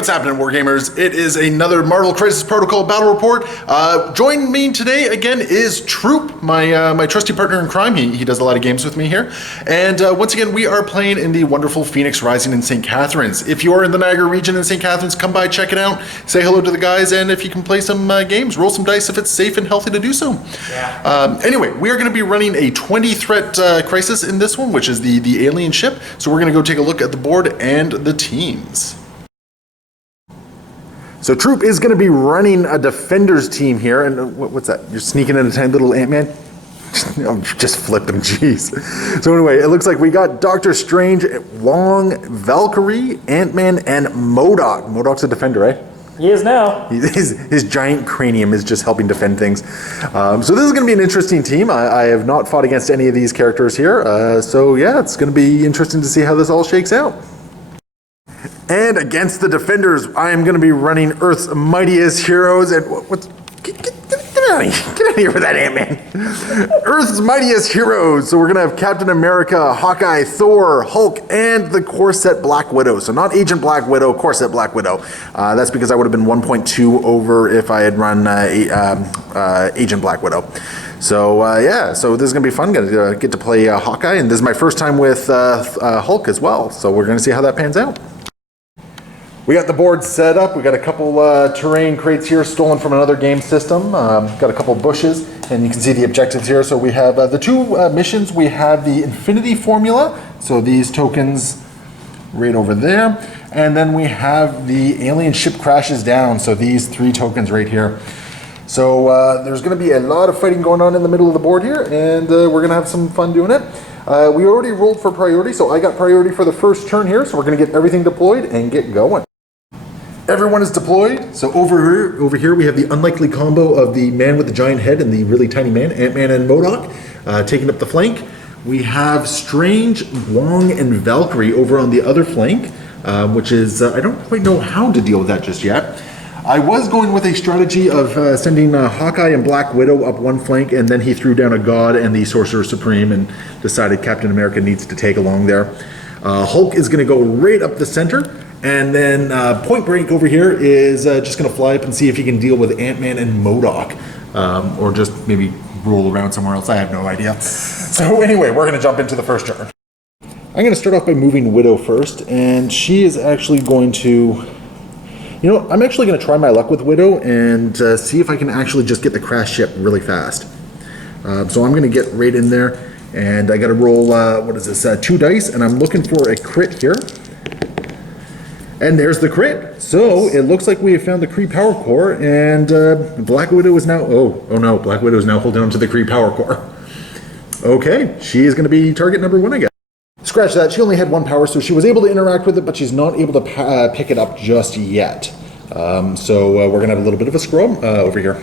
What's happening, Wargamers? It is another Marvel Crisis Protocol battle report. Joining me today again is Troope, my trusty partner in crime. He does a lot of games with me here. And once again, we are playing in the wonderful Phoenix Rising in St. Catharines. If you're in the Niagara region in St. Catharines, come by, check it out, say hello to the guys, and if you can play some games, roll some dice if it's safe and healthy to do so. Yeah. Anyway, we are going to be running a 20 threat crisis in this one, which is the alien ship. So we're going to go take a look at the board and the teams. So Troope is going to be running a defenders team here, and what's that? You're sneaking in a tiny little Ant-Man? Oh, just flipped him, jeez. So anyway, it looks like we got Doctor Strange, Wong, Valkyrie, Ant-Man, and MODOK. MODOK's a defender, right? He is now. His giant cranium is just helping defend things. So this is going to be an interesting team. I have not fought against any of these characters here, so yeah, it's going to be interesting to see how this all shakes out. And against the defenders, I am going to be running Earth's mightiest heroes. And get out of here with that Ant-Man. Earth's mightiest heroes. So we're going to have Captain America, Hawkeye, Thor, Hulk, and the Corset Black Widow. So not Agent Black Widow, Corset Black Widow. That's because I would have been 1.2 over if I had run Agent Black Widow. So yeah, so this is going to be fun. Going to get to play Hawkeye, and this is my first time with Hulk as well. So we're going to see how that pans out. We got the board set up. We got a couple terrain crates here stolen from another game system. Got a couple bushes, and you can see the objectives here. So we have the two missions. We have the Infinity Formula, so these tokens right over there. And then we have the alien ship crashes down, so these three tokens right here. So there's going to be a lot of fighting going on in the middle of the board here, and we're going to have some fun doing it. We already rolled for priority, so I got priority for the first turn here, so we're going to get everything deployed and get going. Everyone is deployed. So over here we have the unlikely combo of the man with the giant head and the really tiny man, Ant-Man and MODOK, taking up the flank. We have Strange, Wong, and Valkyrie over on the other flank, which is, I don't quite know how to deal with that just yet. I was going with a strategy of sending Hawkeye and Black Widow up one flank, and then he threw down a god and the Sorcerer Supreme and decided Captain America needs to take along there. Hulk is going to go right up the center. And then Point Break over here is just going to fly up and see if he can deal with Ant-Man and MODOK. Or just maybe roll around somewhere else. I have no idea. So anyway, we're going to jump into the first turn. I'm going to start off by moving Widow first. And she is actually going to... You know, I'm actually going to try my luck with Widow and see if I can actually just get the crash ship really fast. So I'm going to get right in there. And I got to roll, what is this, 2 dice. And I'm looking for a crit here. And there's the crit. So it looks like we have found the Kree Power Core, and Black Widow is now, oh no, Black Widow is now holding on to the Kree Power Core. Okay, she is going to be target number 1, I guess. Scratch that, she only had 1 power, so she was able to interact with it, but she's not able to pick it up just yet. So we're going to have a little bit of a scrum over here.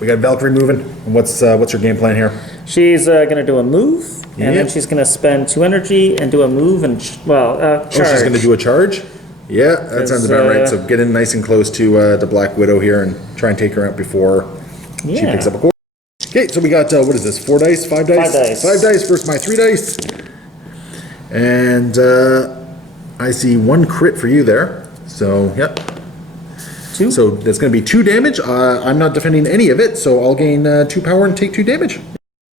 We got Valkyrie moving. What's your game plan here? She's going to do a move. And then she's going to spend 2 energy and do a move and, charge. Oh, she's going to do a charge? Yeah, that sounds about right. So get in nice and close to Black Widow here and try and take her out before she picks up a core. Okay, so we got, what is this, 4 dice, 5 dice? 5 dice. 5 dice versus my 3 dice. And I see 1 crit for you there. So, yep. 2. So that's going to be 2 damage. I'm not defending any of it, so I'll gain 2 power and take 2 damage.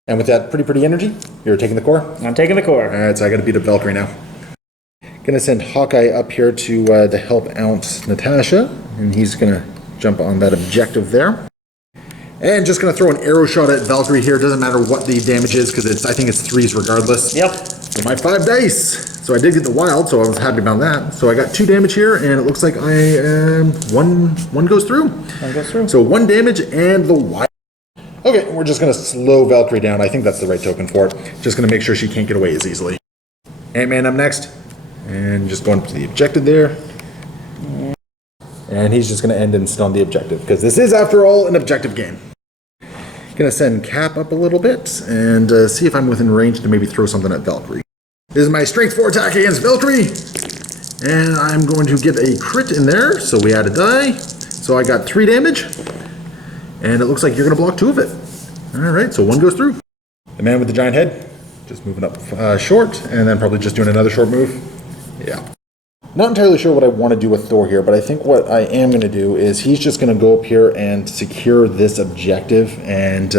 And with that pretty energy, you're taking the core? I'm taking the core. All right, so I got to beat up Valkyrie now. Gonna send Hawkeye up here to help out Natasha, and he's gonna jump on that objective there. And just gonna throw an arrow shot at Valkyrie here. Doesn't matter what the damage is, because I think it's 3s regardless. Yep. So my 5 dice. So I did get the wild, so I was happy about that. So I got 2 damage here, and it looks like one goes through. 1 goes through. So 1 damage and the wild. Okay, we're just going to slow Valkyrie down. I think that's the right token for it. Just going to make sure she can't get away as easily. Ant-Man up next. And just going to the objective there. And he's just going to end and stun the objective, because this is, after all, an objective game. Going to send Cap up a little bit and see if I'm within range to maybe throw something at Valkyrie. This is my strength 4 attack against Valkyrie. And I'm going to get a crit in there, so we add a die. So I got 3 damage. And it looks like you're going to block 2 of it. All right, so 1 goes through. The man with the giant head, just moving up short, and then probably just doing another short move. Yeah. Not entirely sure what I want to do with Thor here, but I think what I am going to do is he's just going to go up here and secure this objective and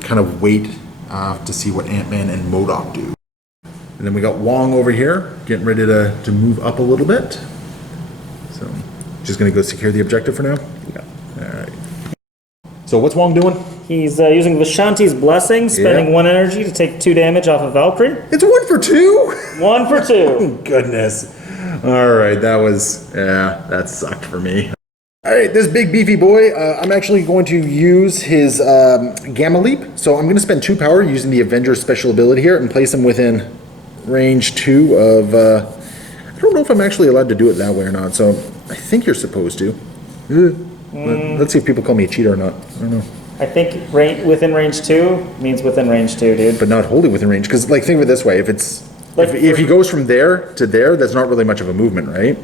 kind of wait to see what Ant-Man and MODOK do. And then we got Wong over here getting ready to move up a little bit. So just going to go secure the objective for now? Yeah. All right. So what's Wong doing? He's using Vishanti's Blessing, spending 1 energy to take 2 damage off of Valkyrie. It's 1 for 2? 1 for 2. Oh, goodness. All right, that sucked for me. All right, this big beefy boy, I'm actually going to use his Gamma Leap. So I'm going to spend 2 power using the Avengers special ability here and place him within range 2 of... I don't know if I'm actually allowed to do it that way or not, so I think you're supposed to. Let's see if people call me a cheater or not. I don't know. I think within range 2 means within range 2, dude. But not wholly within range, because like think of it this way, if he goes from there to there, that's not really much of a movement, right?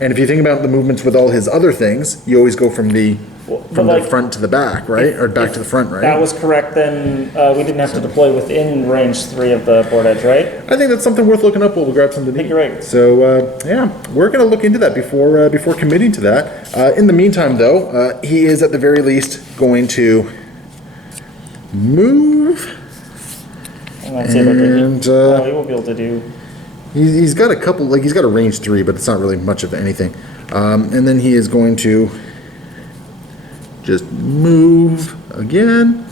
And if you think about the movements with all his other things, you always go from the front to the back, right? Or back to the front, right? That was correct, then we didn't have to deploy within range 3 of the board edge, right? I think that's something worth looking up. We'll grab something to eat. You're right. So, yeah, we're going to look into that before committing to that. In the meantime, though, he is at the very least going to move. And he won't be able to do. He's got a couple, like he's got a range 3, but it's not really much of anything. And then he is going to just move again.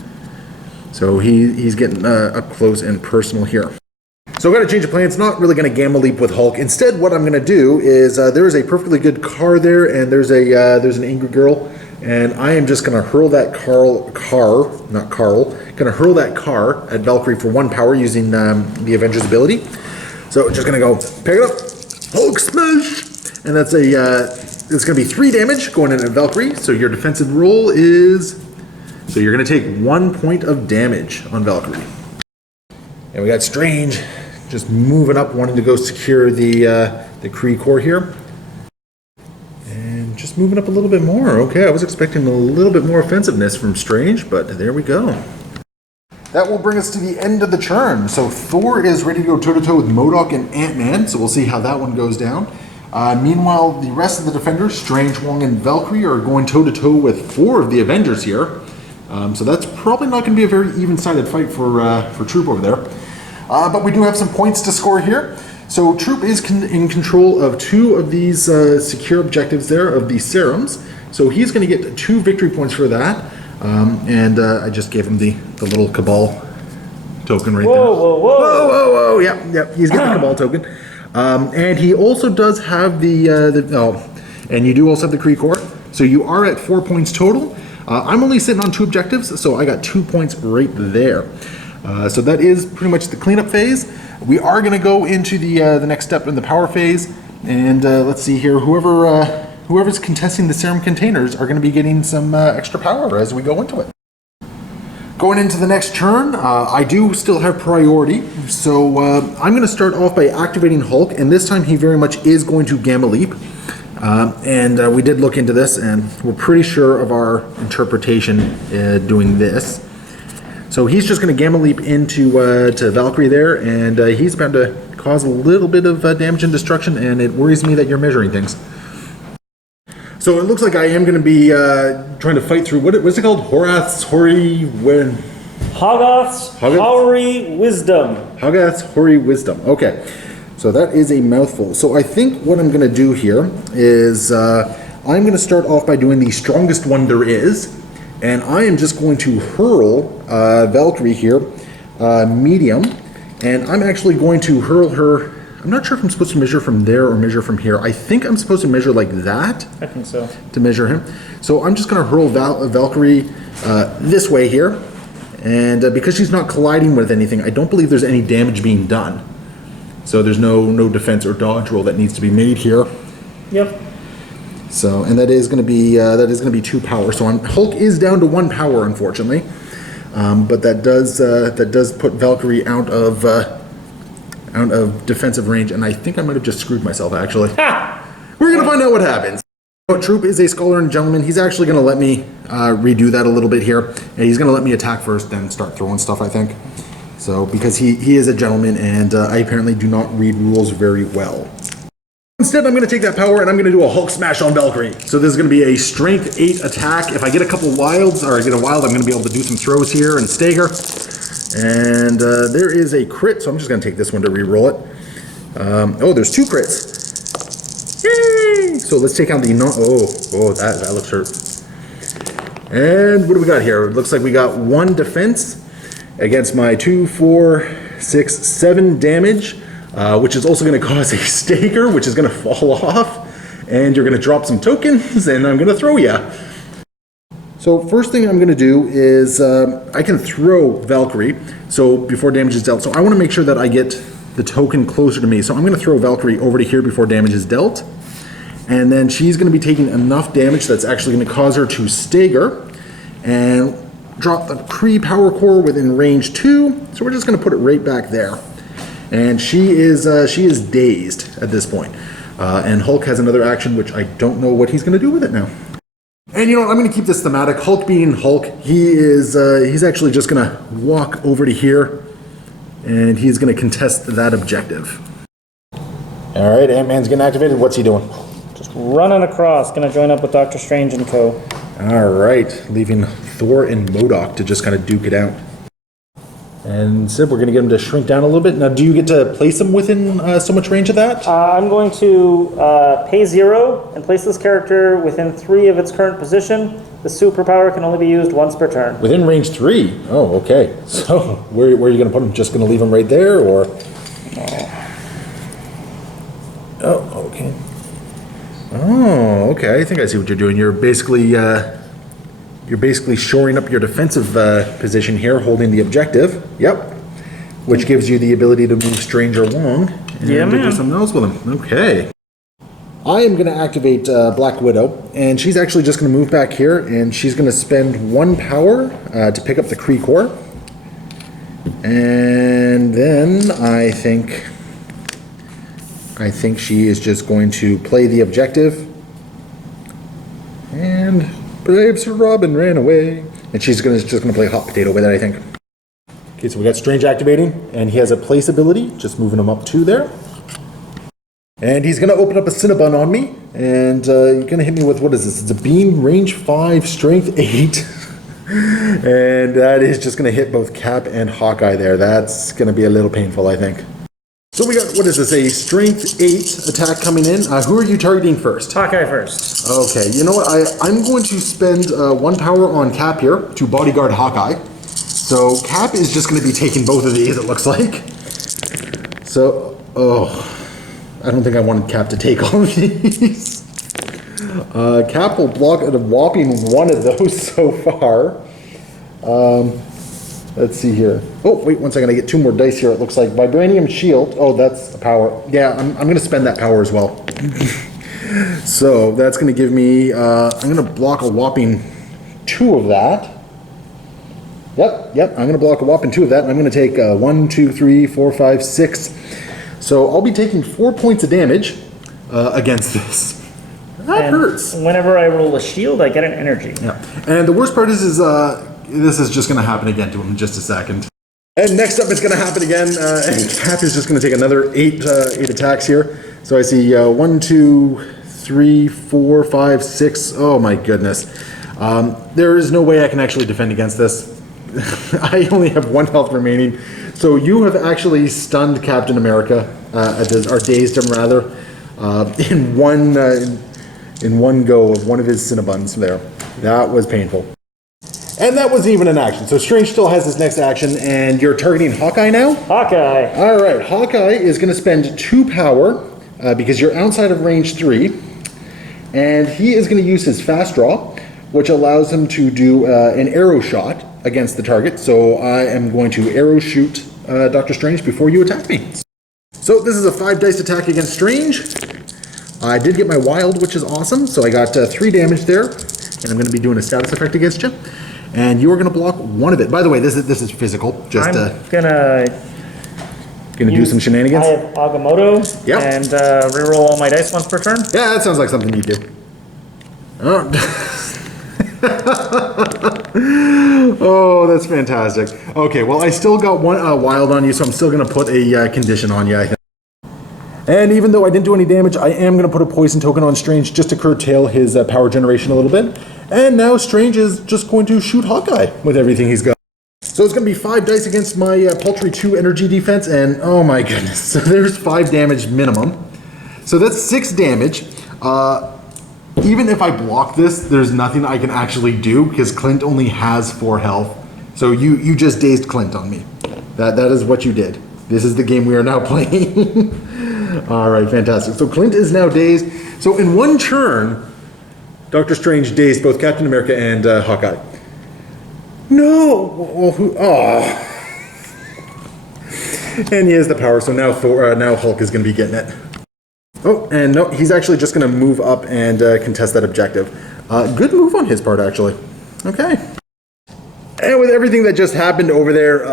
So he's getting up close and personal here. So I've got to change of plan. It's not really going to Gamma Leap with Hulk. Instead, what I'm going to do is there is a perfectly good car there, and there's an angry girl, and I am just going to hurl that going to hurl that car at Valkyrie for 1 power using the Avengers ability. So just going to go pick it up, Hulk smash, and that's it's going to be 3 damage going in at Valkyrie. So your defensive roll is, so you're going to take 1 point of damage on Valkyrie. And we got Strange just moving up, wanting to go secure the Kree core here. And just moving up a little bit more. Okay, I was expecting a little bit more offensive from Strange, but there we go. That will bring us to the end of the turn. So Thor is ready to go toe-to-toe with MODOK and Ant-Man, so we'll see how that one goes down. Meanwhile, the rest of the defenders, Strange, Wong, and Valkyrie, are going toe-to-toe with 4 of the Avengers here. So that's probably not going to be a very even-sided fight for Troope over there. But we do have some points to score here. So Troope is in control of 2 of these secure objectives there, of these serums. So he's going to get 2 victory points for that. And I just gave him the little Cabal token right there. Whoa. Yep. He's getting the Cabal token. And he also does have and you do also have the Kree core. So you are at 4 points total. I'm only sitting on 2 objectives, so I got 2 points right there. So that is pretty much the cleanup phase. We are going to go into the next step in the power phase. And let's see here, whoever's contesting the serum containers are going to be getting some extra power as we go into it. Going into the next turn, I do still have priority, so I'm going to start off by activating Hulk, and this time he very much is going to Gamma Leap. And we did look into this, and we're pretty sure of our interpretation doing this. So he's just going to Gamma Leap into to Valkyrie there, and he's about to cause a little bit of damage and destruction, and it worries me that you're measuring things. So it looks like I am going to be trying to fight through, what's it called? Horath's Hoary... Hoggoth's Hoary Wisdom. Hoggoth's Hoary Wisdom. Okay. So that is a mouthful. So I think what I'm going to do here is I'm going to start off by doing the strongest one there is. And I am just going to hurl Valkyrie here, medium. And I'm actually going to hurl her... I'm not sure if I'm supposed to measure from there or measure from here. I think I'm supposed to measure like that. I think so. To measure him. So I'm just going to hurl Valkyrie this way here. And because she's not colliding with anything, I don't believe there's any damage being done. So there's no defense or dodge roll that needs to be made here. Yep. So, and that is going to be 2 power. So Hulk is down to 1 power, unfortunately. But that does put Valkyrie out of defensive range, and I think I might have just screwed myself, actually. We're going to find out what happens. Troope is a scholar and gentleman. He's actually going to let me redo that a little bit here. And he's going to let me attack first, then start throwing stuff, I think. So, because he is a gentleman, and I apparently do not read rules very well. Instead, I'm going to take that power and I'm going to do a Hulk smash on Valkyrie. So this is going to be a strength 8 attack. If I get a couple wilds, or I get a wild, I'm going to be able to do some throws here and stagger. And there is a crit, so I'm just going to take this one to re-roll it. Oh, there's 2 crits. Yay! So let's take out the that looks hurt. And what do we got here? It looks like we got 1 defense against my 2, 4, 6, 7 damage. Which is also going to cause a stagger, which is going to fall off, and you're going to drop some tokens, and I'm going to throw ya. So first thing I'm going to do is I can throw Valkyrie, so before damage is dealt. So I want to make sure that I get the token closer to me. So I'm going to throw Valkyrie over to here before damage is dealt, and then she's going to be taking enough damage that's actually going to cause her to stagger, and drop the Kree power core within range 2. So we're just going to put it right back there. And she is dazed at this point. And Hulk has another action, which I don't know what he's going to do with it now. And you know what, I'm going to keep this thematic. Hulk being Hulk, he's actually just going to walk over to here, and he's going to contest that objective. All right, Ant-Man's getting activated. What's he doing? Just running across, going to join up with Doctor Strange and co. All right, leaving Thor and MODOK to just kind of duke it out. And Sib, we're going to get him to shrink down a little bit. Now, do you get to place him within so much range of that? I'm going to pay 0 and place this character within 3 of its current position. The superpower can only be used once per turn. Within range 3? Oh, okay. So, where are you going to put him? Just going to leave him right there, or? Oh, okay. Oh, okay. I think I see what you're doing. You're basically shoring up your defensive position here, holding the objective. Yep. Which gives you the ability to move Stranger along and do something else with him. Okay. I am going to activate Black Widow, and she's actually just going to move back here, and she's going to spend 1 power to pick up the Kree core. And then I think she is just going to play the objective. And brave Sir Robin ran away. And she's just gonna play hot potato with it, I think. Okay, so we got Strange activating, and he has a place ability, just moving him up 2 there. And he's gonna open up a Cinnabon on me, and you're gonna hit me with, what is this? It's a beam, range 5, strength 8. And that is just gonna hit both Cap and Hawkeye there. That's gonna be a little painful, I think. So we got, what is this, a strength 8 attack coming in. Who are you targeting first? Hawkeye first. Okay, you know what, I'm going to spend 1 power on Cap here to bodyguard Hawkeye. So Cap is just going to be taking both of these, it looks like. So, I don't think I wanted Cap to take all of these. Cap will block at a whopping 1 of those so far. Let's see here. Oh, wait 1 second. I get 2 more dice here. It looks like Vibranium Shield. Oh, that's a power. Yeah, I'm going to spend that power as well. So that's going to give me, I'm going to block a whopping 2 of that. Yep. I'm going to block a whopping 2 of that. And I'm going to take 1, 2, 3, 4, 5, 6. So I'll be taking 4 points of damage against this. That hurts. Whenever I roll a shield, I get an energy. Yeah. And the worst part is this is just going to happen again to him in just a second. And next up, it's going to happen again. And Cap is just going to take another 8 attacks here. So I see 1, 2, 3, 4, 5, 6. Oh my goodness. There is no way I can actually defend against this. I only have 1 health remaining. So you have actually stunned Captain America, or dazed him rather, in one go of one of his Cinnabons there. That was painful. And that wasn't even an action. So Strange still has his next action, and you're targeting Hawkeye now? Hawkeye. All right, Hawkeye is going to spend 2 power because you're outside of range 3, and he is going to use his fast draw, which allows him to do an arrow shot against the target. So I am going to arrow shoot Dr. Strange before you attack me. So this is a 5 dice attack against Strange. I did get my wild, which is awesome. So I got 3 damage there, and I'm going to be doing a status effect against you. And you are going to block 1 of it. By the way, this is physical. Just I'm gonna do some shenanigans. I have Agamotto. Yep. And reroll all my dice once per turn. Yeah, that sounds like something you do. Oh. Oh, that's fantastic. Okay, well, I still got 1 wild on you, so I'm still going to put a condition on you, I think. And even though I didn't do any damage, I am going to put a poison token on Strange just to curtail his power generation a little bit. And now Strange is just going to shoot Hawkeye with everything he's got. So it's going to be 5 dice against my paltry 2 energy defense, and oh my goodness, so there's 5 damage minimum. So that's 6 damage. Even if I block this, there's nothing I can actually do because Clint only has 4 health. So you just dazed Clint on me. That is what you did. This is the game we are now playing. All right, fantastic. So Clint is now dazed. So in one turn, Doctor Strange dazed both Captain America and Hawkeye. No! Well, who? Oh. And he has the power, so now now Hulk is going to be getting it. Oh, and no, he's actually just going to move up and contest that objective. Good move on his part, actually. Okay. And with everything that just happened over there,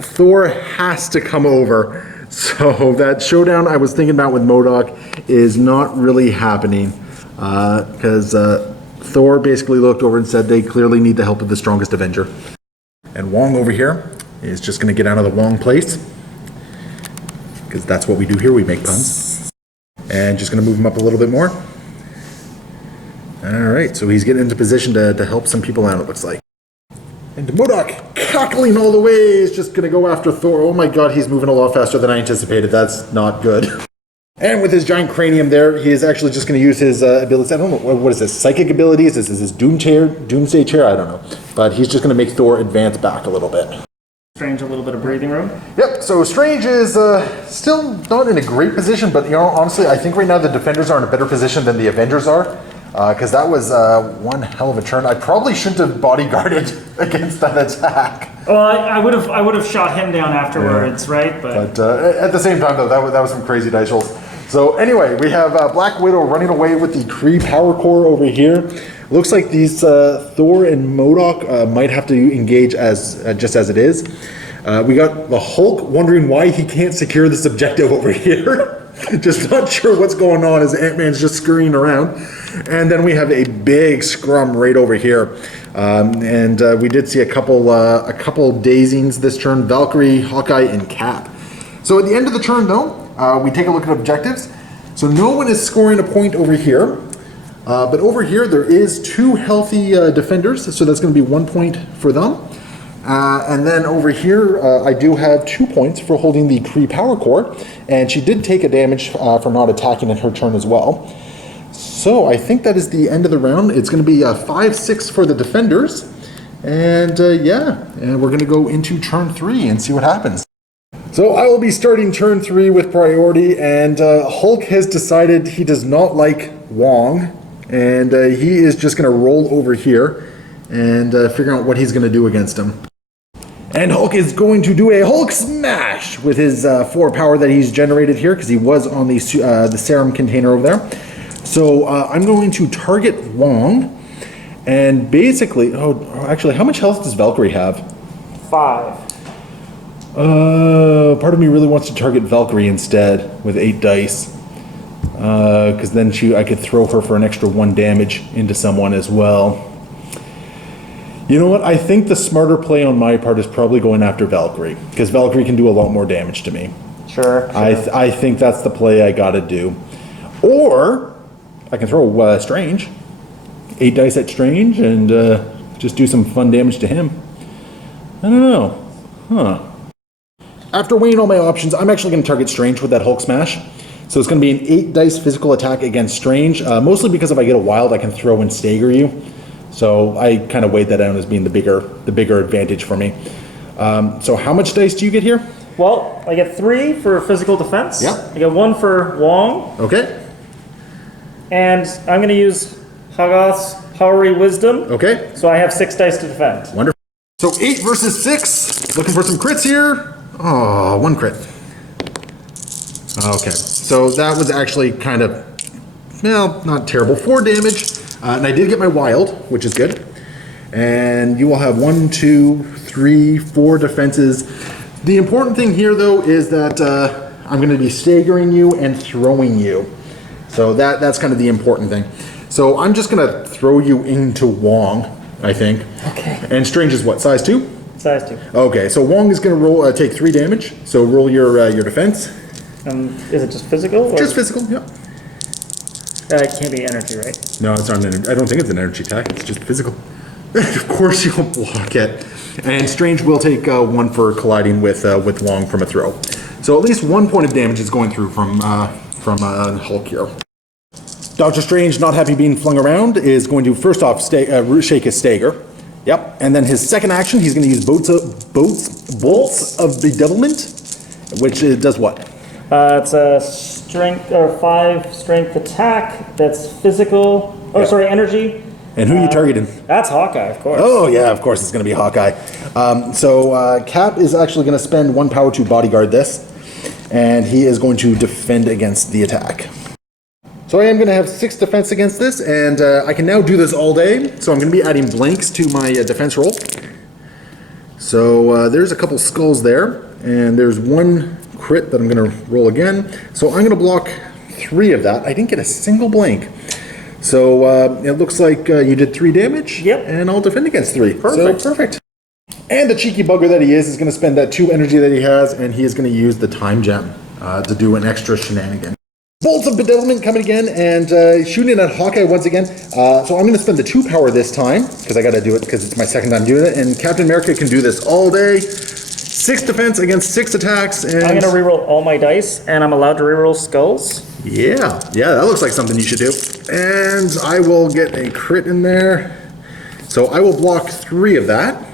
Thor has to come over. So that showdown I was thinking about with MODOK is not really happening because Thor basically looked over and said they clearly need the help of the strongest Avenger. And Wong over here is just going to get out of the Wong place because that's what we do here, we make puns. And just going to move him up a little bit more. All right, so he's getting into position to help some people out, it looks like. And MODOK, cackling all the way, is just going to go after Thor. Oh my god, he's moving a lot faster than I anticipated. That's not good. And with his giant cranium there, he is actually just going to use his abilities. I don't know, what is this? Psychic abilities? This is his Doomsday chair? I don't know. But he's just going to make Thor advance back a little bit. Strange, a little bit of breathing room. Yep, so Strange is still not in a great position, but honestly, I think right now the Defenders are in a better position than the Avengers are. Because that was one hell of a turn. I probably shouldn't have bodyguarded against that attack. Well, I would have shot him down afterwards, right? But at the same time, though, that was some crazy dice rolls. So anyway, we have Black Widow running away with the Kree Power Core over here. Looks like these Thor and MODOK might have to engage as just as it is. We got the Hulk wondering why he can't secure this objective over here. Just not sure what's going on as Ant-Man's just scurrying around. And then we have a big scrum right over here. We did see a couple dazings this turn, Valkyrie, Hawkeye, and Cap. So at the end of the turn, though, we take a look at objectives. So no one is scoring a point over here. But over here, there is 2 healthy defenders, so that's going to be 1 point for them. And then over here, I do have 2 points for holding the Kree Power Core, and she did take a damage for not attacking in her turn as well. So I think that is the end of the round. It's going to be 5-6 for the defenders, and and we're going to go into turn 3 and see what happens. So I will be starting turn 3 with priority, and Hulk has decided he does not like Wong, and he is just going to roll over here and figure out what he's going to do against him. And Hulk is going to do a Hulk smash with his 4 power that he's generated here because he was on the serum container over there. So I'm going to target Wong, and basically, actually, how much health does Valkyrie have? 5. Part of me really wants to target Valkyrie instead with 8 dice. Because then I could throw her for an extra 1 damage into someone as well. You know what? I think the smarter play on my part is probably going after Valkyrie, because Valkyrie can do a lot more damage to me. Sure. I think that's the play I gotta do. Or I can throw Strange. 8 dice at Strange and just do some fun damage to him. I don't know. Huh. After weighing all my options, I'm actually going to target Strange with that Hulk smash. So it's going to be an 8 dice physical attack against Strange, mostly because if I get a wild, I can throw and stagger you. So I kind of weighed that out as being the bigger advantage for me. So how much dice do you get here? Well, I get 3 for physical defense. Yeah. I get 1 for Wong. Okay. And I'm going to use Hoggoth's Powery Wisdom. Okay. So I have 6 dice to defend. Wonderful. So 8 versus 6. Looking for some crits here. Oh, 1 crit. Okay. So that was actually kind of, well, not terrible. 4 damage. And I did get my wild, which is good. And you will have 1, 2, 3, 4 defenses. The important thing here, though, is that I'm going to be staggering you and throwing you. So that's kind of the important thing. So I'm just going to throw you into Wong, I think. Okay. And Strange is what, size 2? Size 2. Okay, so Wong is going to take 3 damage. So roll your defense. Is it just physical? Or? Just physical, yeah. It can't be energy, right? No, it's not I don't think it's an energy attack. It's just physical. Of course you'll block it. And Strange will take 1 for colliding with Wong from a throw. So at least 1 point of damage is going through from Hulk here. Doctor Strange, not happy being flung around, is going to first off shake his stagger. Yep. And then his second action, he's going to use bolts of bedevilment, which does what? It's a strength or 5 strength attack. That's physical. Oh, sorry, energy. And who are you targeting? That's Hawkeye, of course. Oh yeah, of course it's going to be Hawkeye. So Cap is actually going to spend 1 power to bodyguard this, and he is going to defend against the attack. So I am going to have 6 defense against this, and I can now do this all day. So I'm going to be adding blanks to my defense roll. So there's a couple skulls there, and there's 1 crit that I'm going to roll again. So I'm going to block 3 of that. I didn't get a single blank. So it looks like you did 3 damage. Yep. And I'll defend against 3. Perfect. So perfect. And the cheeky bugger that he is going to spend that 2 energy that he has, and he is going to use the time gem to do an extra shenanigan. Bolts of bedevilment coming again and shooting at Hawkeye once again. So I'm going to spend the 2 power this time because I got to do it because it's my second time doing it. And Captain America can do this all day. 6 defense against 6 attacks. And I'm going to reroll all my dice, and I'm allowed to reroll skulls. Yeah, that looks like something you should do. And I will get a crit in there. So I will block 3 of that,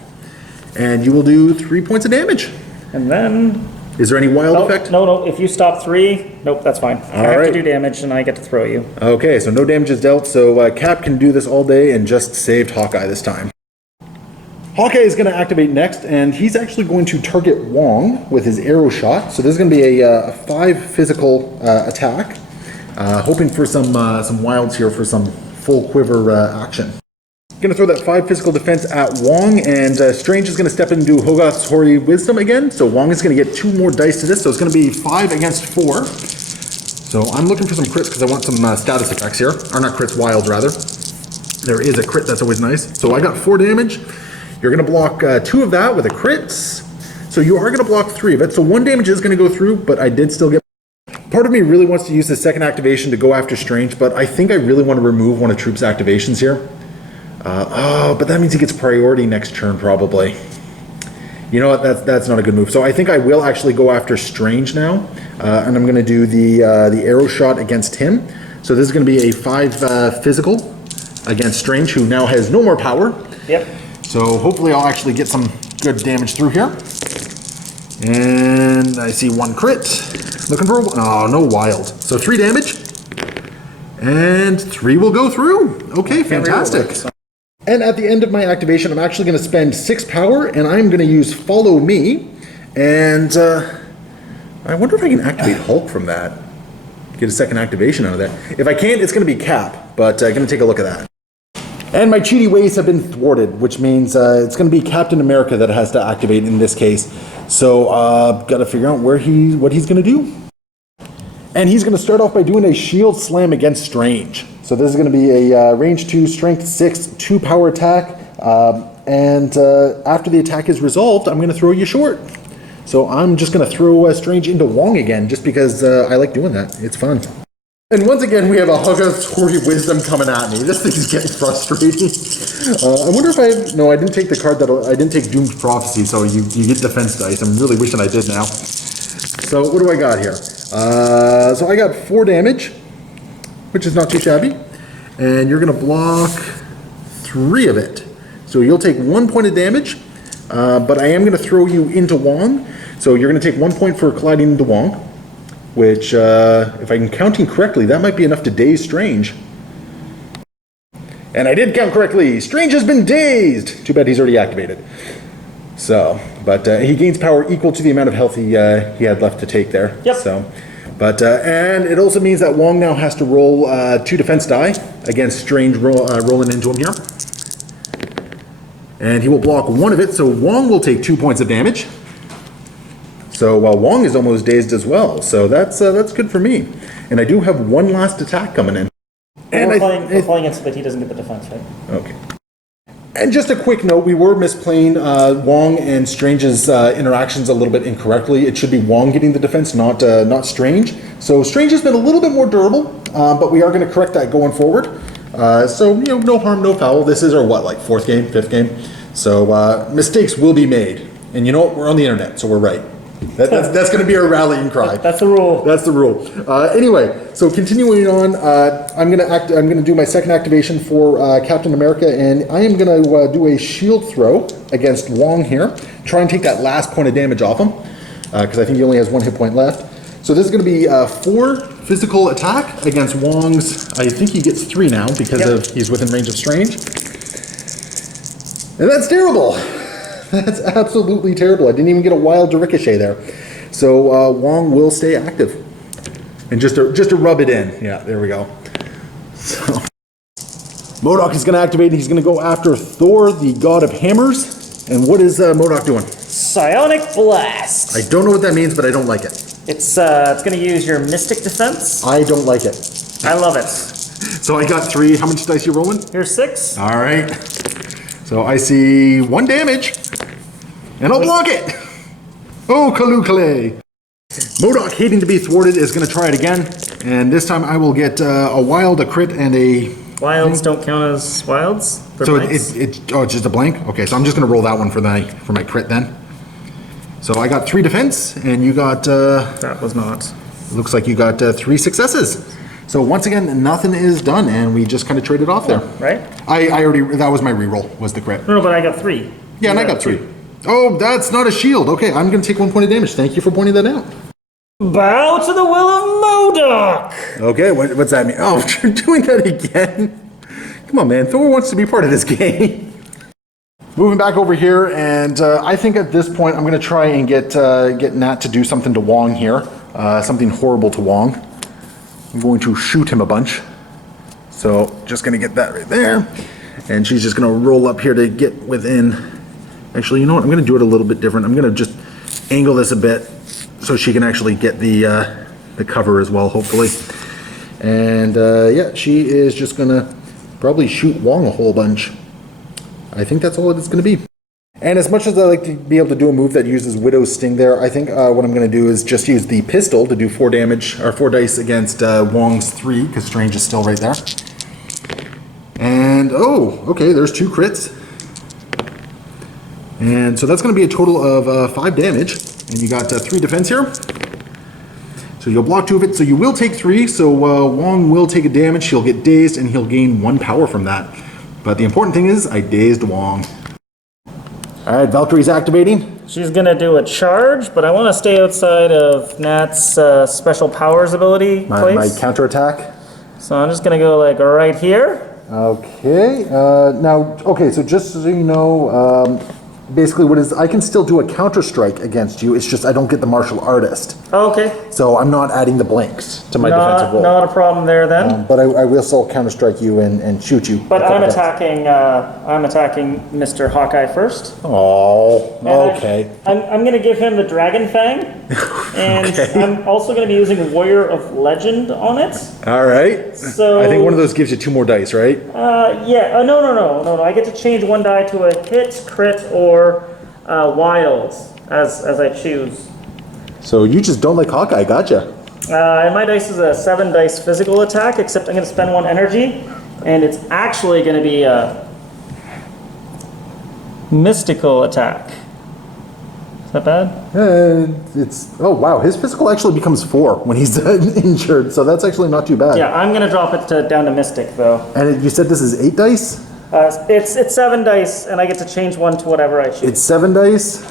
and you will do 3 points of damage. And then... Is there any wild effect? No. If you stop 3, nope, that's fine. I have to do damage, and I get to throw you. Okay, so no damage is dealt. So Cap can do this all day and just saved Hawkeye this time. Hawkeye is going to activate next, and he's actually going to target Wong with his arrow shot. So this is going to be a 5 physical attack, hoping for some wilds here for some full quiver action. Going to throw that 5 physical defense at Wong, and Strange is going to step into Hogarth's Hoary Wisdom again. So Wong is going to get 2 more dice to this, so it's going to be 5 against 4. So I'm looking for some crits because I want some status effects here, or not crits, wilds rather. There is a crit, that's always nice. So I got 4 damage. You're going to block 2 of that with a crit. So you are going to block 3 of it. So 1 damage is going to go through, but I did still get... Part of me really wants to use the second activation to go after Strange, but I think I really want to remove one of Troope's activations here. But that means he gets priority next turn, probably. You know what? That's not a good move. So I think I will actually go after Strange now, and I'm going to do the arrow shot against him. So this is going to be a 5 physical against Strange, who now has no more power. Yep. So hopefully I'll actually get some good damage through here. And I see 1 crit. Looking for no wild. So 3 damage. And 3 will go through. Okay, fantastic. And at the end of my activation, I'm actually going to spend 6 power, and I'm going to use Follow Me. And I wonder if I can activate Hulk from that. Get a second activation out of that. If I can't, it's going to be Cap, but I'm going to take a look at that. And my cheaty ways have been thwarted, which means it's going to be Captain America that has to activate in this case. So got to figure out what he's going to do. And he's going to start off by doing a shield slam against Strange. So this is going to be a range 2, strength 6, 2 power attack. And after the attack is resolved, I'm going to throw you short. So I'm just going to throw Strange into Wong again, just because I like doing that. It's fun. And once again, we have a Hogarth's Hoary Wisdom coming at me. This thing's getting frustrating. I wonder if I didn't take the card I didn't take Doom's Prophecy, so you get defense dice. I'm really wishing I did now. So what do I got here? So I got 4 damage, which is not too shabby. And you're going to block 3 of it. So you'll take 1 point of damage, but I am going to throw you into Wong. So you're going to take 1 point for colliding into Wong, which, if I'm counting correctly, that might be enough to daze Strange. And I did count correctly. Strange has been dazed. Too bad he's already activated. So, but he gains power equal to the amount of health he had left to take there. Yep. So, but and it also means that Wong now has to roll 2 defense die against Strange rolling into him here. And he will block 1 of it, so Wong will take 2 points of damage. So while Wong is almost dazed as well, so that's good for me. And I do have 1 last attack coming in. And we're playing it so that he doesn't get the defense, right? Okay. And just a quick note, we were misplaying Wong and Strange's interactions a little bit incorrectly. It should be Wong getting the defense, not Strange. So Strange has been a little bit more durable, but we are going to correct that going forward. So, you know, no harm, no foul. This is our, what, like 4th game, 5th game? So mistakes will be made. And you know what? We're on the internet, so we're right. That's going to be our rallying cry. That's the rule. That's the rule. Anyway, so continuing on, I'm going to do my second activation for Captain America, and I am going to do a shield throw against Wong here. Try and take that last point of damage off him, because I think he only has 1 hit point left. So this is going to be 4 physical attack against Wong's. I think he gets 3 now because he's within range of Strange, and that's terrible. That's absolutely terrible. I didn't even get a wild ricochet there. So Wong will stay active. And just to rub it in. Yeah, there we go. So MODOK is going to activate and he's going to go after Thor, the god of hammers. And what is MODOK doing? Psionic Blast. I don't know what that means, but I don't like it. It's going to use your Mystic Defense. I don't like it. I love it. So I got 3. How much dice you rolling? Here's 6. All right. So I see 1 damage. And I'll block it! Oh, Kalukale! MODOK, hating to be thwarted, is going to try it again. And this time I will get a wild, a crit, and a... Wilds don't count as wilds? So it's just a blank? Okay, so I'm just going to roll that one for my crit then. So I got 3 defense, and you got... that was not. Looks like you got 3 successes. So once again, nothing is done, and we just kind of traded off there. Right? I already... That was my reroll, was the crit. No, but I got 3. Yeah, and I got 3. Oh, that's not a shield. Okay, I'm going to take 1 point of damage. Thank you for pointing that out. Bow to the will of MODOK! Okay, what's that mean? Oh, you're doing that again? Come on, man. Thor wants to be part of this game. Moving back over here, and I think at this point I'm going to try and get Nat to do something to Wong here. Something horrible to Wong. I'm going to shoot him a bunch. So, just going to get that right there. And she's just going to roll up here to get within... Actually, you know what? I'm going to do it a little bit different. I'm going to just angle this a bit so she can actually get the cover as well, hopefully. And yeah, she is just going to probably shoot Wong a whole bunch. I think that's all it's going to be. And as much as I like to be able to do a move that uses Widow's Sting there, I think what I'm going to do is just use the pistol to do 4 damage, or 4 dice against Wong's 3, because Strange is still right there. And, oh, okay, there's 2 crits. And so that's going to be a total of 5 damage. And you got 3 defense here. So you'll block 2 of it. So you will take 3. So Wong will take a damage. He'll get dazed and he'll gain 1 power from that. But the important thing is I dazed Wong. Alright, Valkyrie's activating. She's going to do a charge, but I want to stay outside of Nat's special powers ability place. My counterattack. So I'm just going to go like right here. Okay. Okay, so just so you know... basically what is, I can still do a counter strike against you, it's just I don't get the martial artist. Oh, okay. So I'm not adding the blanks to my defensive roll. Not a problem there then. But I will still counter strike you and shoot you. But I'm attacking Mr. Hawkeye first. Oh, okay. I'm going to give him the Dragon Fang. And okay. I'm also going to be using Warrior of Legend on it. All right. So I think one of those gives you 2 more dice, right? Yeah. No. I get to change 1 die to a hit, crit, or wilds as I choose. So you just don't like Hawkeye, gotcha. And my dice is a 7 dice physical attack, except I'm going to spend 1 energy, and it's actually going to be a mystical attack. Is that bad? Oh wow, his physical actually becomes 4 when he's injured, so that's actually not too bad. Yeah, I'm going to drop it down to mystic though. And you said this is 8 dice? It's 7 dice, and I get to change 1 to whatever I choose. It's 7 dice?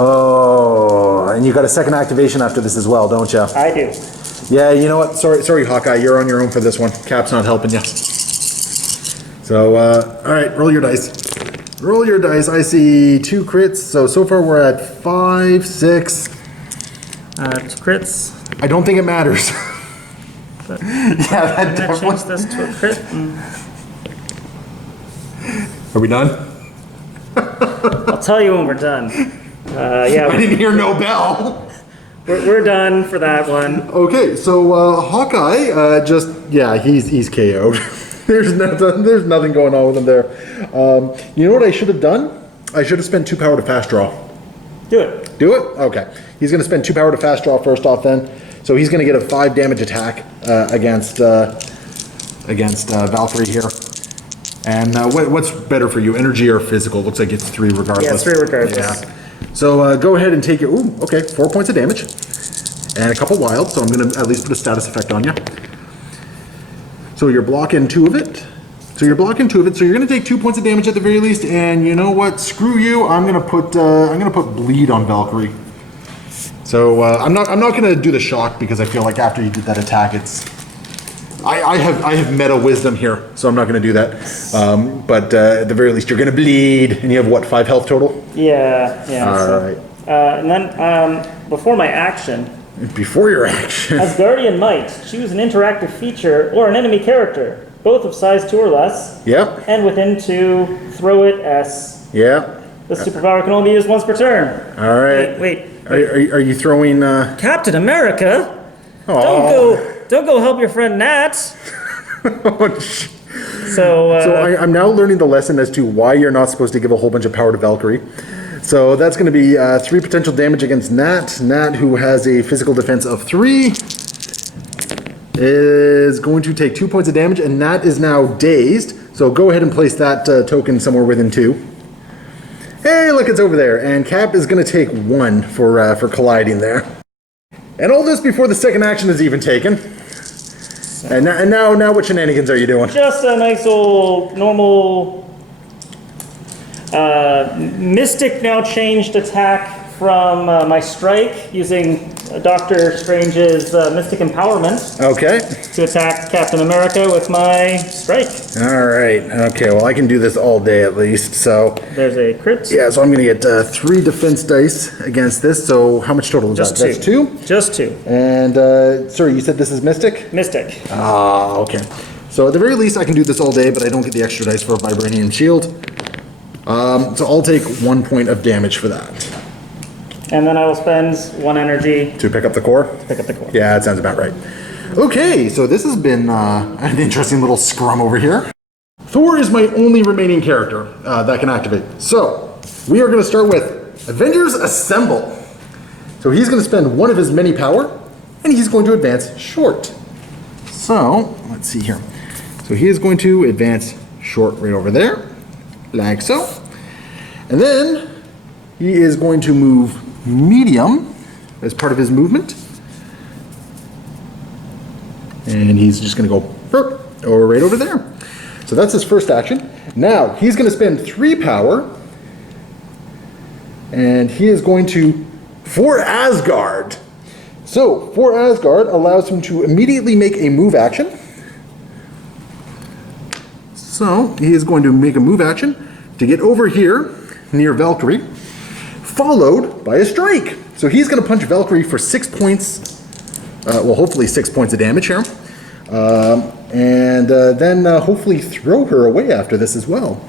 Oh, and you got a second activation after this as well, don't you? I do. Yeah, you know what? Sorry, Hawkeye, you're on your own for this one. Cap's not helping you. So, all right, roll your dice. Roll your dice. I see 2 crits. So far we're at 5, 6. 2 crits. I don't think it matters. Yeah, that definitely. Change this to a crit. Are we done? I'll tell you when we're done. Yeah. I didn't hear no bell. We're done for that one. Okay, so Hawkeye he's KO'd. There's nothing going on with him there. You know what I should have done? I should have spent 2 power to fast draw. Do it. Do it? Okay. He's going to spend 2 power to fast draw first off then. So he's going to get a 5 damage attack against Valkyrie here. And what's better for you, energy or physical? Looks like it's 3 regardless. Yeah, it's 3 regardless. Yeah. So go ahead and take your, ooh, okay, 4 points of damage. And a couple wild, so I'm going to at least put a status effect on you. So you're blocking 2 of it. So you're going to take 2 points of damage at the very least. And you know what? Screw you. I'm going to put bleed on Valkyrie. So I'm not going to do the shock because I feel like after you did that attack, I have meta wisdom here, so I'm not going to do that. But at the very least, you're going to bleed, and you have what, 5 health total? Yeah. All right. And then before my action. Before your action. As Guardian Might, choose an interactive feature or an enemy character, both of size 2 or less. Yep. And within 2, throw it S. Yep. This superpower can only be used once per turn. All right. Wait. Are you throwing? Captain America? Oh. Don't go help your friend Nat. So I'm now learning the lesson as to why you're not supposed to give a whole bunch of power to Valkyrie. So that's going to be 3 potential damage against Nat. Nat, who has a physical defense of 3, is going to take 2 points of damage, and Nat is now dazed. So go ahead and place that token somewhere within 2. Hey, look, it's over there. And Cap is going to take 1 for colliding there. And all this before the second action is even taken. And now what shenanigans are you doing? just a nice old normal Mystic now changed attack from my strike using Doctor Strange's Mystic Empowerment. Okay. To attack Captain America with my strike. All right. Okay, well, I can do this all day at least, so. There's a crit. Yeah, so I'm going to get 3 defense dice against this, so how much total is Just that? 2. That's 2? Just 2. And, sorry, you said this is Mystic? Mystic. Ah, okay. So at the very least, I can do this all day, but I don't get the extra dice for a Vibranium Shield. So I'll take 1 point of damage for that. And then I will spend 1 energy To pick up the core? to pick up the core. Yeah, that sounds about right. Okay, so this has been an interesting little scrum over here. Thor is my only remaining character that can activate. So, we are going to start with Avengers Assemble. So he's going to spend 1 of his many power, and he's going to advance short. So, let's see here. So he is going to advance short right over there, like so. And then he is going to move medium as part of his movement. And he's just going to go right over there. So that's his first action. Now, he's going to spend 3 power. And he is going to, for Asgard. So, for Asgard allows him to immediately make a move action. So, he is going to make a move action to get over here near Valkyrie, followed by a strike. So he's going to punch Valkyrie for 6 points, well, hopefully 6 points of damage here. And then hopefully throw her away after this as well.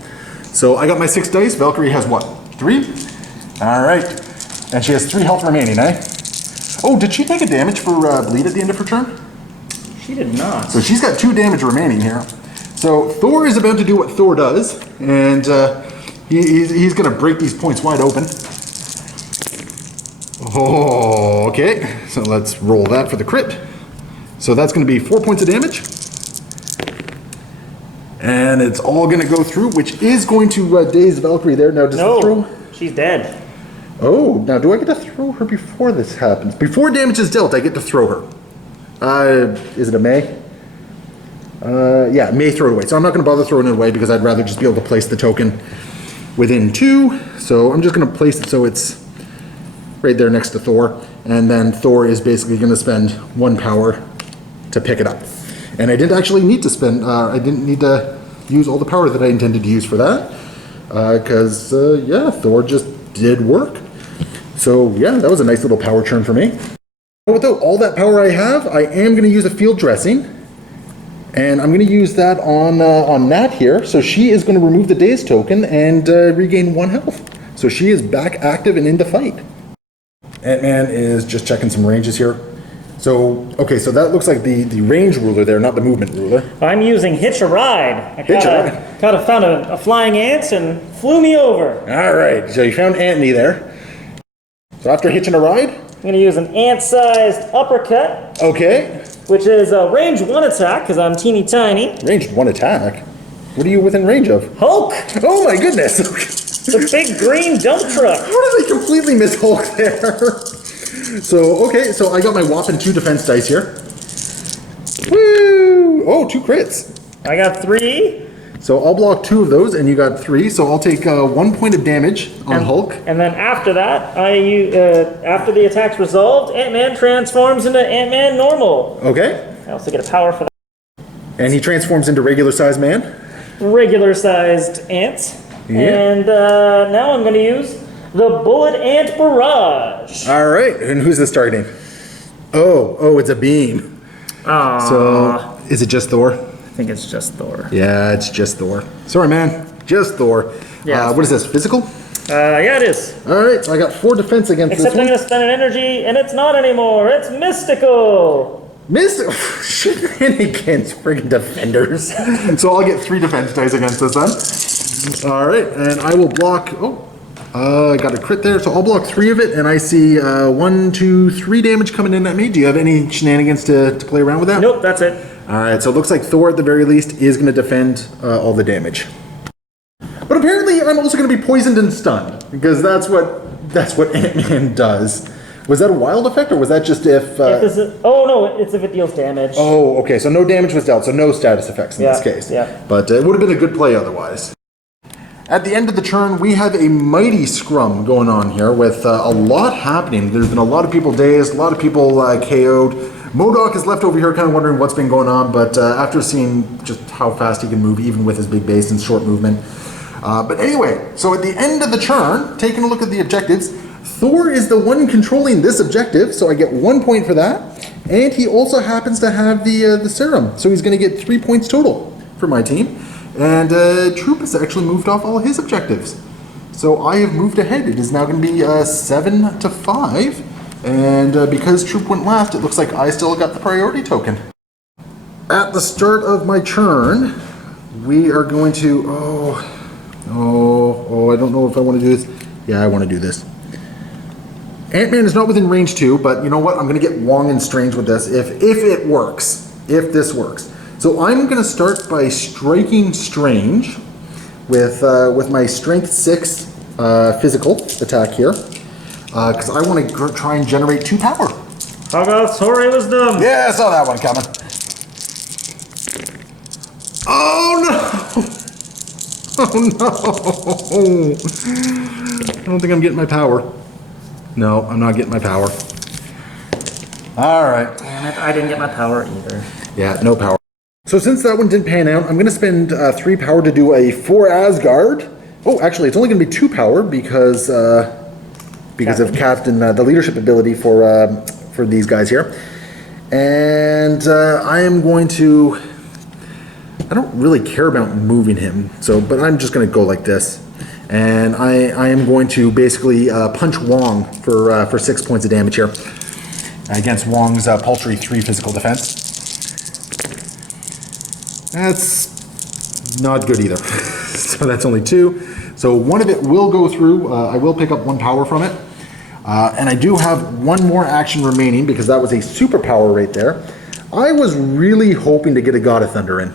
So I got my 6 dice. Valkyrie has what? 3? All right. And she has 3 health remaining, eh? Oh, did she take a damage for bleed at the end of her turn? She did not. So she's got 2 damage remaining here. So Thor is about to do what Thor does, and he's going to break these points wide open. Oh, okay. So let's roll that for the crit. So that's going to be 4 points of damage. And it's all going to go through, which is going to daze Valkyrie there. Now, does the throw? She's dead. Oh, now do I get to throw her before this happens? Before damage is dealt, I get to throw her. Is it a May? Yeah, May throw it away. So I'm not going to bother throwing it away because I'd rather just be able to place the token within 2. So I'm just going to place it so it's right there next to Thor. And then Thor is basically going to spend 1 power to pick it up. And I didn't actually need to spend, I didn't need to use all the power that I intended to use for that. Because, yeah, Thor just did work. So, yeah, that was a nice little power churn for me. Without all that power I have, I am going to use a field dressing. And I'm going to use that on Nat here. So she is going to remove the daze token and regain 1 health. So she is back active and into fight. Ant-Man is just checking some ranges here. So, okay, so that looks like the range ruler there, not the movement ruler. I'm using Hitch a Ride. I Hitch a Ride? Kind of found a flying ant and flew me over. All right, so you found Anthony there. So after hitching a ride? I'm going to use an ant-sized uppercut. Okay. Which is a range 1 attack, because I'm teeny tiny. Range 1 attack? What are you within range of? Hulk! Oh my goodness! The big green dump truck. How did I completely miss Hulk there? So, okay, so I got my whopping 2 defense dice here. Woo! Oh, 2 crits. I got 3. So I'll block 2 of those, and you got 3. So I'll take 1 point of damage on Hulk. And then after that, after the attack's resolved, Ant-Man transforms into Ant-Man normal. Okay. I also get a power for that. And he transforms into regular-sized man. Regular-sized ant. Yeah. And now I'm going to use the Bullet Ant Barrage. All right, and who's this targeting? Oh, it's a beam. Aww. So, is it just Thor? I think it's just Thor. Yeah, it's just Thor. Sorry, man. Just Thor. Yeah. What is this, physical? Yeah, it is. All right, so I got 4 defense against Except this I'm one. going to spend an energy, and it's not anymore. It's mystical. Shenanigans, friggin' defenders. So I'll get 3 defense dice against this then. All right, and I will block. I got a crit there, so I'll block 3 of it, and I see 1, 2, 3 damage coming in at me. Do you have any shenanigans to play around with that? Nope, that's it. All right, so it looks like Thor at the very least is going to defend all the damage. But apparently, I'm also going to be poisoned and stunned because that's what Ant-Man does. Was that a wild effect, or was that just if? Oh no, it's if it deals damage. Oh, okay. So no damage was dealt, so no status effects in this case. Yeah. But it would have been a good play otherwise. At the end of the turn, we have a mighty scrum going on here with a lot happening. There's been a lot of people dazed, a lot of people KO'd. MODOK is left over here kind of wondering what's been going on, but after seeing just how fast he can move, even with his big base and short movement. But anyway, so at the end of the turn, taking a look at the objectives, Thor is the one controlling this objective, so I get 1 point for that. And he also happens to have the serum, so he's going to get 3 points total for my team. And Troope has actually moved off all his objectives. So I have moved ahead. It is now going to be 7-5. And because Troope went last, it looks like I still got the priority token. At the start of my turn, we are going to... I don't know if I want to do this. Yeah, I want to do this. Ant-Man is not within range 2, but you know what? I'm going to get Wong and Strange with this if it works. If this works. So I'm going to start by striking Strange with my Strength 6 physical attack here. Because I want to try and generate 2 power. How about Sorry Wisdom? Yeah, I saw that one coming. Oh no! Oh no! I don't think I'm getting my power. No, I'm not getting my power. All right. Damn it, I didn't get my power either. Yeah, no power. So since that one didn't pan out, I'm going to spend 3 power to do a 4 Asgard. Oh, actually, it's only going to be 2 power because of Captain, the leadership ability for these guys here. And I am going to... I don't really care about moving him, but I'm just going to go like this. And I am going to basically punch Wong for 6 points of damage here against Wong's paltry 3 physical defense. That's not good either. So that's only 2. So 1 of it will go through. I will pick up 1 power from it. And I do have 1 more action remaining because that was a superpower right there. I was really hoping to get a God of Thunder in.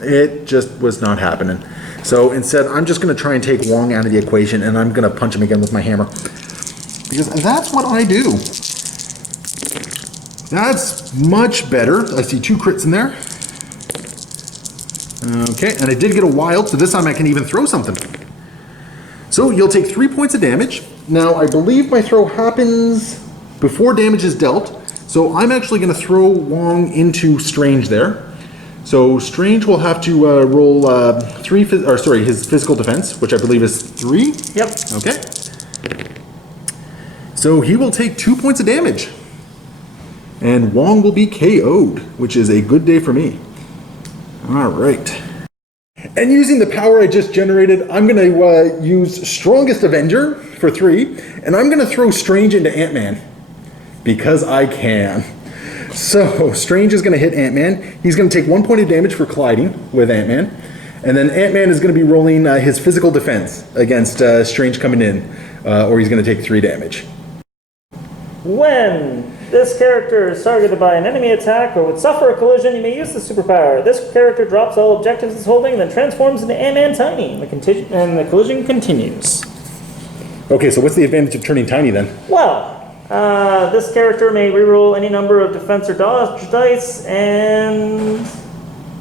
It just was not happening. So instead, I'm just going to try and take Wong out of the equation, and I'm going to punch him again with my hammer. Because that's what I do. That's much better. I see 2 crits in there. Okay, and I did get a wild, so this time I can even throw something. So you'll take 3 points of damage. Now, I believe my throw happens before damage is dealt. So I'm actually going to throw Wong into Strange there. So Strange will have to roll his physical defense, which I believe is 3. Yep. Okay. So he will take 2 points of damage. And Wong will be KO'd, which is a good day for me. All right. And using the power I just generated, I'm going to use Strongest Avenger for 3, and I'm going to throw Strange into Ant-Man because I can. So, Strange is going to hit Ant-Man. He's going to take 1 point of damage for colliding with Ant-Man. And then Ant-Man is going to be rolling his physical defense against Strange coming in, or he's going to take 3 damage. When this character is targeted by an enemy attack or would suffer a collision, you may use the superpower. This character drops all objectives it's holding and then transforms into Ant-Man Tiny. And the collision continues. Okay, so what's the advantage of turning tiny then? Well, this character may reroll any number of defense or dodge dice, and...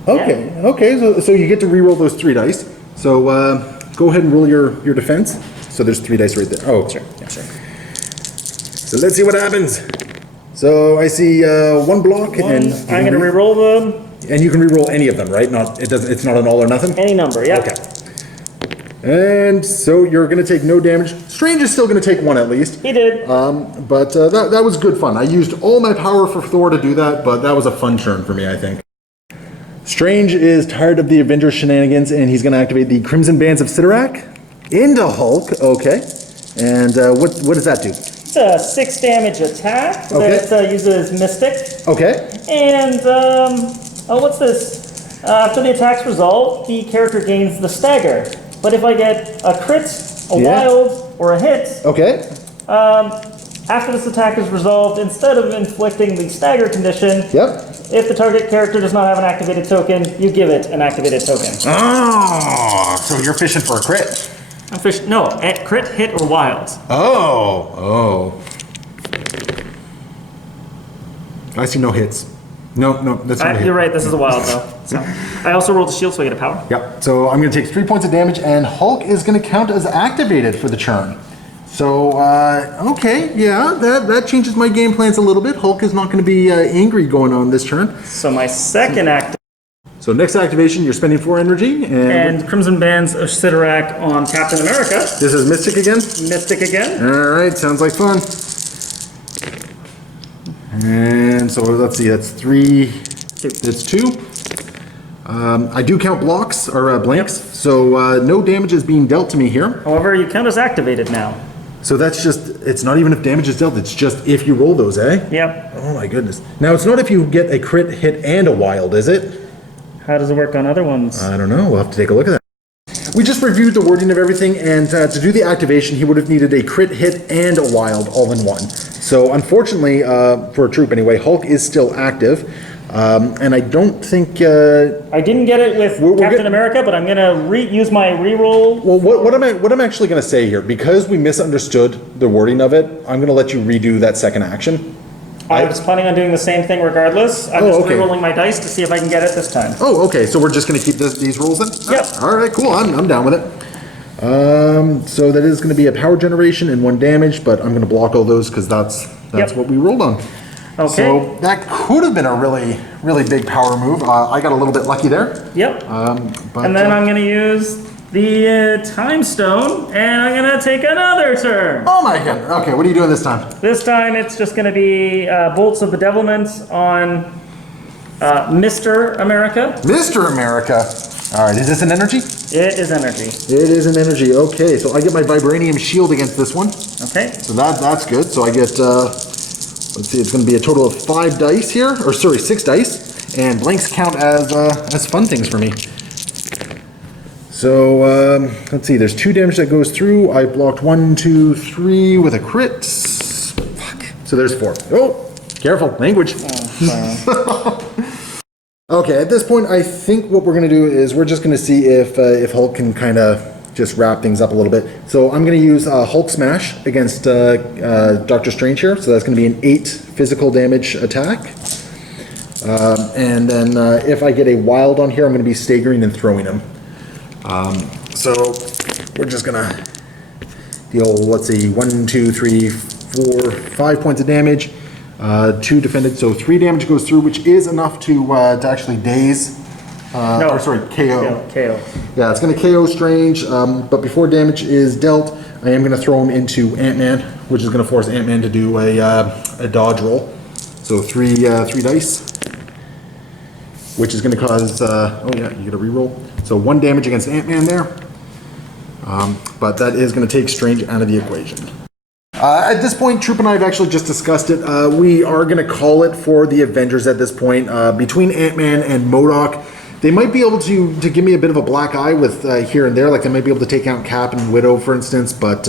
Okay, yeah. Okay, so you get to reroll those 3 dice. So go ahead and roll your defense. So there's 3 dice right there. Oh, sure. Yeah, sure. So let's see what happens. So I see 1 block, and I'm going to reroll them. And you can reroll any of them, right? It's not an all or nothing. Any number, yeah. Okay. And so you're going to take no damage. Strange is still going to take 1 at least. He did. But that was good fun. I used all my power for Thor to do that, but that was a fun turn for me, I think. Strange is tired of the Avengers shenanigans, and he's going to activate the Crimson Bands of Sidorak into Hulk. Okay. And what does that do? It's a 6 damage attack that uses Mystic. Okay. And, what's this? After the attack's resolved, the character gains the stagger. But if I get a crit, a wild, or a hit, okay. After this attack is resolved, instead of inflicting the stagger condition, if the target character does not have an activated token, you give it an activated token. Oh, so you're fishing for a crit. I'm fishing, no, at crit, hit, or wild. Oh. I see no hits. No, that's not a hit. You're right, this is a wild though. So, I also rolled a shield so I get a power. Yep, so I'm going to take 3 points of damage, and Hulk is going to count as activated for the turn. So, okay, yeah, that changes my game plans a little bit. Hulk is not going to be angry going on this turn. So my second So next activation, you're spending 4 energy. And Crimson Bands of Sidorak on Captain America. This is Mystic again? Mystic again. All right, sounds like fun. And so let's see, that's 3, it's 2. I do count blocks, or blanks, so no damage is being dealt to me here. However, you count as activated now. So that's just, it's not even if damage is dealt, it's just if you roll those, eh? Yep. Oh my goodness. Now it's not if you get a crit hit and a wild, is it? How does it work on other ones? I don't know, we'll have to take a look at that. We just reviewed the wording of everything, and to do the activation, he would have needed a crit hit and a wild all in one. So unfortunately, for a Troope anyway, Hulk is still active. And I don't think... I didn't get it with Captain America, but I'm going to use my reroll. Well, what I'm actually going to say here, because we misunderstood the wording of it, I'm going to let you redo that second action. I was planning on doing the same thing regardless. I'm just rerolling my dice to see if I can get it this time. Oh, okay. So we're just going to keep these rolls then? Yep. All right, cool. I'm down with it. So that is going to be a power generation and 1 damage, but I'm going to block all those because that's what we rolled on. Okay. So that could have been a really, really big power move. I got a little bit lucky there. Yep. And then I'm going to use the Time Stone, and I'm going to take another turn. Oh my god. Okay, what are you doing this time? This time it's just going to be Bolts of Bedevilment on Mr. America. Mr. America. All right, is this an energy? It is energy. It is an energy. Okay, so I get my Vibranium Shield against this one. Okay. So that's good. So I get... let's see, it's going to be a total of 5 dice here, or sorry, 6 dice, and blanks count as fun things for me. So let's see, there's 2 damage that goes through. I blocked 1, 2, 3 with a crit. Fuck. So there's 4. Oh, careful, language. Okay, at this point, I think what we're going to do is we're just going to see if Hulk can kind of just wrap things up a little bit. So I'm going to use Hulk Smash against Doctor Strange here. So that's going to be an 8 physical damage attack. And then if I get a wild on here, I'm going to be staggering and throwing him. So we're just going to deal, let's see, 1, 2, 3, 4, 5 points of damage. 2 defended, so 3 damage goes through, which is enough to actually daze. Or sorry, KO. KO. Yeah, it's going to KO Strange, but before damage is dealt, I am going to throw him into Ant-Man, which is going to force Ant-Man to do a dodge roll. So 3 dice, which is going to cause, oh yeah, you get a reroll. So 1 damage against Ant-Man there, but that is going to take Strange out of the equation. At this point, Troope and I have actually just discussed it. We are going to call it for the Avengers at this point. Between Ant-Man and MODOK, they might be able to give me a bit of a black eye with here and there. Like they might be able to take out Cap and Widow, for instance. But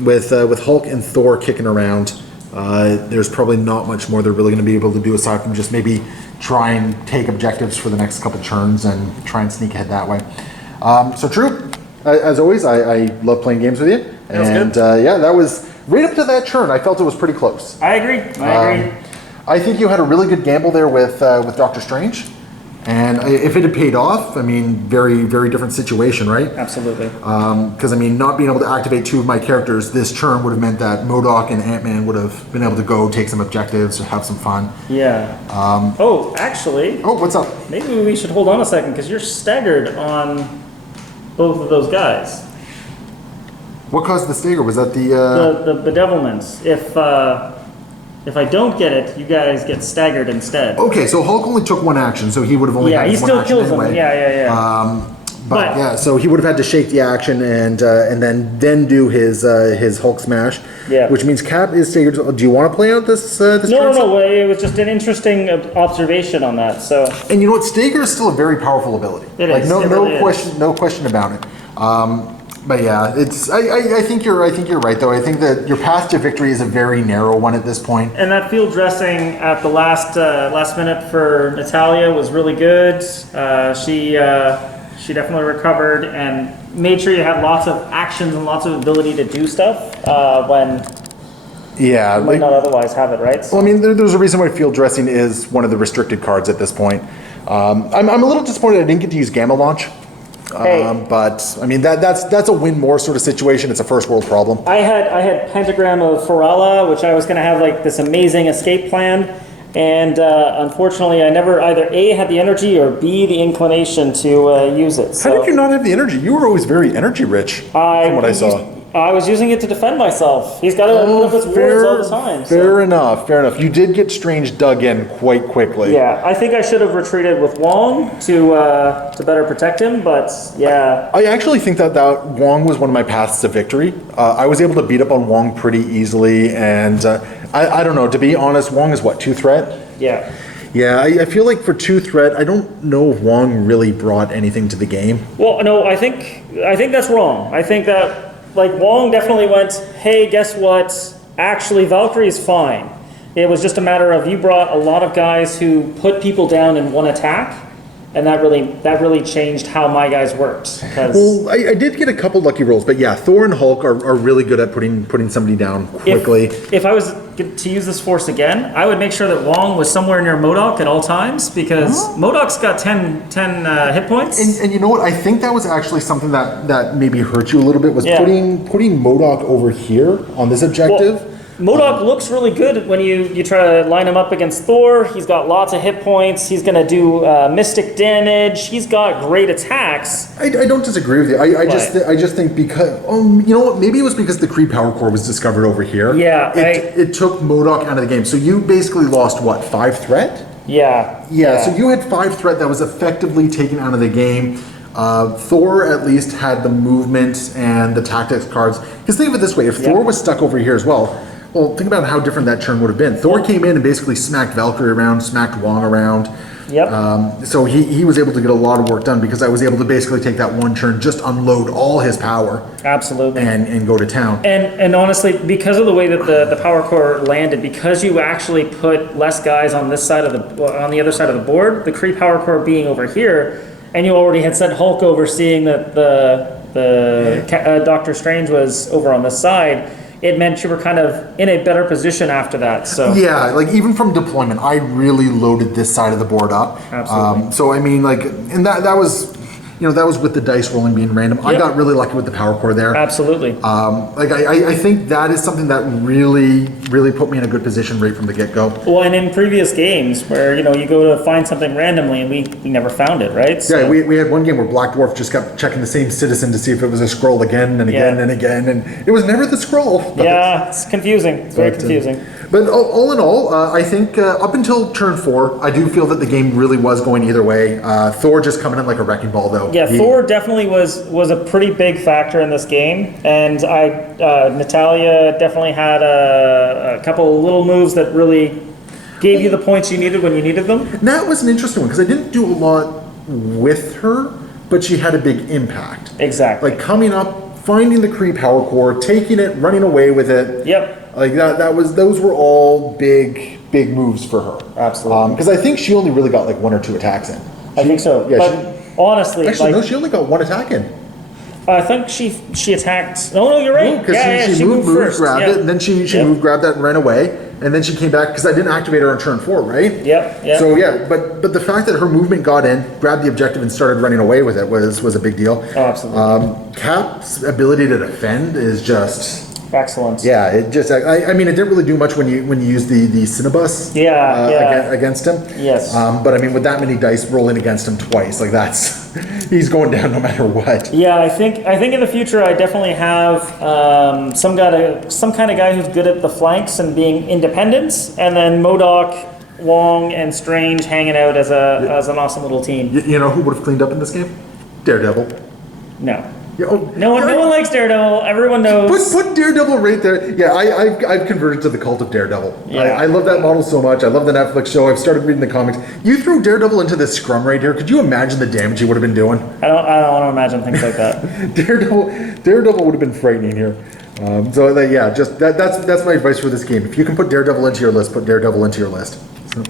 with Hulk and Thor kicking around, there's probably not much more they're really going to be able to do aside from just maybe try and take objectives for the next couple turns and try and sneak ahead that way. So Troope, as always, I love playing games with you. And yeah, that was right up to that turn. I felt it was pretty close. I agree. I agree. I think you had a really good gamble there with Doctor Strange. And if it had paid off, I mean, very, very different situation, right? Absolutely. Because, I mean, not being able to activate two of my characters this turn would have meant that MODOK and Ant-Man would have been able to go take some objectives or have some fun. Yeah. Actually. Oh, what's up? Maybe we should hold on a second because you're staggered on both of those guys. What caused the stagger? Was that the bedevilments. If I don't get it, you guys get staggered instead. Okay, so Hulk only took one action, so he would have only had he one still action kills anyway. them. Yeah. But yeah, so he would have had to shake the action and then do his Hulk smash. Yeah. Which means Cap is staggered. Do you want to play out this? No. It was just an interesting observation on that. So. And you know what? Stagger is still a very powerful ability. It is. No question about it. But yeah, it's. I think you're right though. I think that your path to victory is a very narrow one at this point. And that field dressing at the last minute for Natalia was really good. She definitely recovered and made sure you had lots of actions and lots of ability to do stuff when you might not otherwise have it, right? Well, I mean, there's a reason why field dressing is one of the restricted cards at this point. I'm a little disappointed I didn't get to use Gamma Launch. But I mean that's a win more sort of situation. It's a first world problem. I had Pentagram of Farala, which I was going to have like this amazing escape plan, and unfortunately I never either A had the energy or B the inclination to use it. So how did you not have the energy? You were always very energy rich, from what I saw. I was using it to defend myself. He's got to put up his wards all the time. Fair enough. You did get Strange dug in quite quickly. Yeah, I think I should have retreated with Wong to better protect him, but yeah. I actually think that Wong was one of my paths to victory. I was able to beat up on Wong pretty easily, and I don't know, to be honest, Wong is what, 2 threat? Yeah. Yeah, I feel like for 2 threat, I don't know if Wong really brought anything to the game. Well, no, I think that's wrong. I think that like Wong definitely went, hey, guess what? Actually, Valkyrie's fine. It was just a matter of you brought a lot of guys who put people down in one attack, and that really changed how my guys worked. Well, I did get a couple lucky rolls, but yeah, Thor and Hulk are really good at putting somebody down quickly. If I was to use this force again, I would make sure that Wong was somewhere near MODOK at all times, because MODOK's got 10 hit points. And you know what? I think that was actually something that maybe hurt you a little bit, was putting MODOK over here on this objective. Well, MODOK looks really good when you try to line him up against Thor. He's got lots of hit points. He's going to do mystic damage. He's got great attacks. I don't disagree with you. I just think because you know what? Maybe it was because the Kree Power Core was discovered over here. Yeah, it took MODOK out of the game. So you basically lost what, 5 threat? Yeah. So you had 5 threat that was effectively taken out of the game. Thor at least had the movement and the tactics cards. Because think of it this way: if Thor was stuck over here as well. Well, think about how different that turn would have been. Thor came in and basically smacked Valkyrie around, smacked Wong around. Yep. So he was able to get a lot of work done because I was able to basically take that one turn, just unload all his power. Absolutely. And go to town. And honestly, because of the way that the power core landed, because you actually put less guys on this side of on the other side of the board, the Kree power core being over here, and you already had sent Hulk over, seeing that the Doctor Strange was over on this side. It meant you were kind of in a better position after that. So yeah, like even from deployment, I really loaded this side of the board up. Absolutely. So I mean, like, and that was, that was with the dice rolling being random. Yep. I got really lucky with the power core there. Absolutely. I think that is something that really put me in a good position right from the get-go. Well, and in previous games where, you go to find something randomly and we never found it, right? So, yeah, we had one game where Black Dwarf just kept checking the same citizen to see if it was a scroll again and again and again, and it was never the scroll. Yeah, it's confusing. It's very confusing. But all in all, I think up until turn 4, I do feel that the game really was going either way. Thor just coming in like a wrecking ball, though. Yeah, Thor definitely was a pretty big factor in this game, and Natalia definitely had a couple little moves that really gave you the points you needed when you needed them. And that was an interesting one because I didn't do a lot with her, but she had a big impact. Exactly. Like coming up, finding the Kree power core, taking it, running away with it. Yep. Like those were all big moves for her. Absolutely. Because I think she only really got like 1 or 2 attacks in. I think so. Yeah, but honestly, actually, no, she only got 1 attack in. I think she attacked. Oh no, you're right. Because she moved first, grabbed it, and then she moved, grabbed that, and ran away, and then she came back because I didn't activate her on turn 4, right? Yep. So yeah, but the fact that her movement got in, grabbed the objective, and started running away with it was a big deal. Oh, absolutely. Cap's ability to defend is just excellent. Yeah, it just I mean it didn't really do much when you used the Cinnabus against him. Yes. But I mean with that many dice rolling against him twice, like that's he's going down no matter what. Yeah, I think in the future I definitely have some kind of guy who's good at the flanks and being independent, and then MODOK, Wong, and Strange hanging out as an awesome little team. You know who would have cleaned up in this game? Daredevil. No. No one likes Daredevil. Everyone knows. Put Daredevil right there. Yeah, I've converted to the cult of Daredevil. Yeah. I love that model so much. I love the Netflix show. I've started reading the comics. You threw Daredevil into this scrum right here. Could you imagine the damage he would have been doing? I don't want to imagine things like that. Daredevil would have been frightening here. That's my advice for this game. If you can put Daredevil into your list, put Daredevil into your list. So,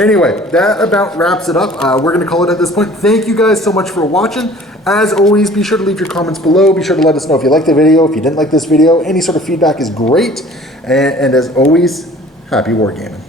anyway, that about wraps it up. We're going to call it at this point. Thank you guys so much for watching. As always, be sure to leave your comments below. Be sure to let us know if you liked the video, if you didn't like this video. Any sort of feedback is great. And as always, happy wargaming.